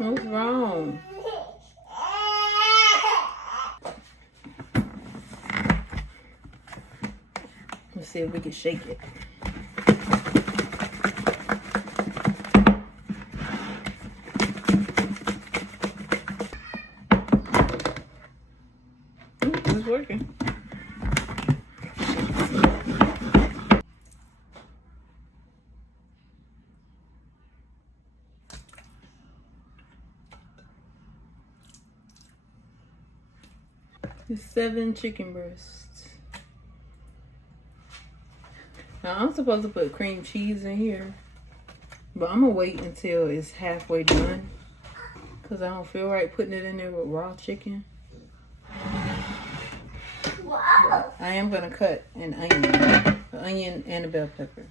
What's wrong? Let's see if we can shake it. It's working. It's 7 chicken breasts. Now I'm supposed to put cream cheese in here, but I'm gonna wait until it's halfway done because I don't feel right putting it in there with raw chicken. Wow. I am gonna cut an onion and a bell pepper.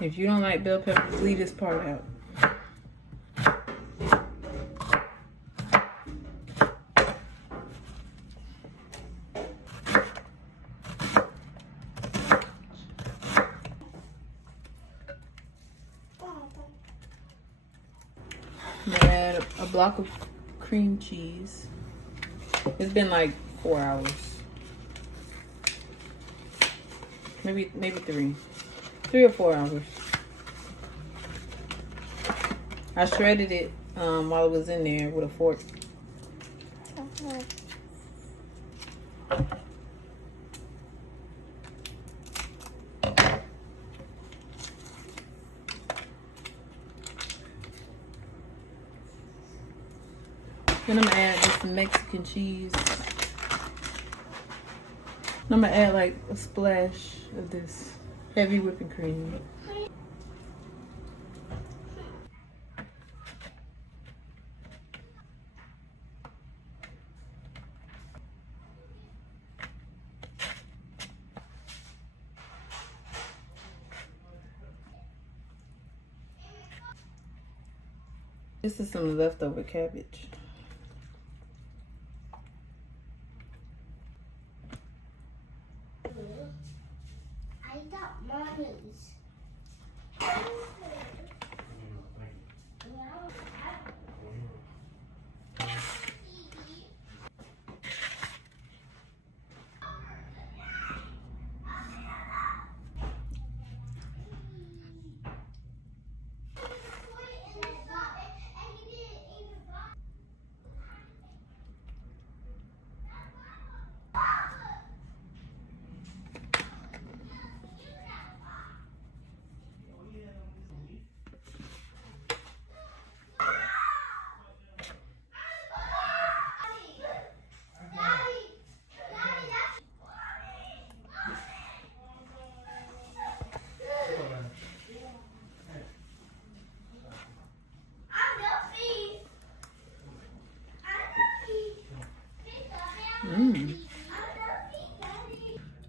If you don't like bell peppers, leave this part out. I'm gonna add a block of cream cheese. It's been like 4 hours. Maybe 3. 3 or 4 hours. I shredded it while it was in there with a fork. Then I'm gonna add just some Mexican cheese. I'm gonna add like a splash of this heavy whipping cream. This is some leftover cabbage. I got mommy's.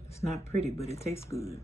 It's not pretty, but it tastes good.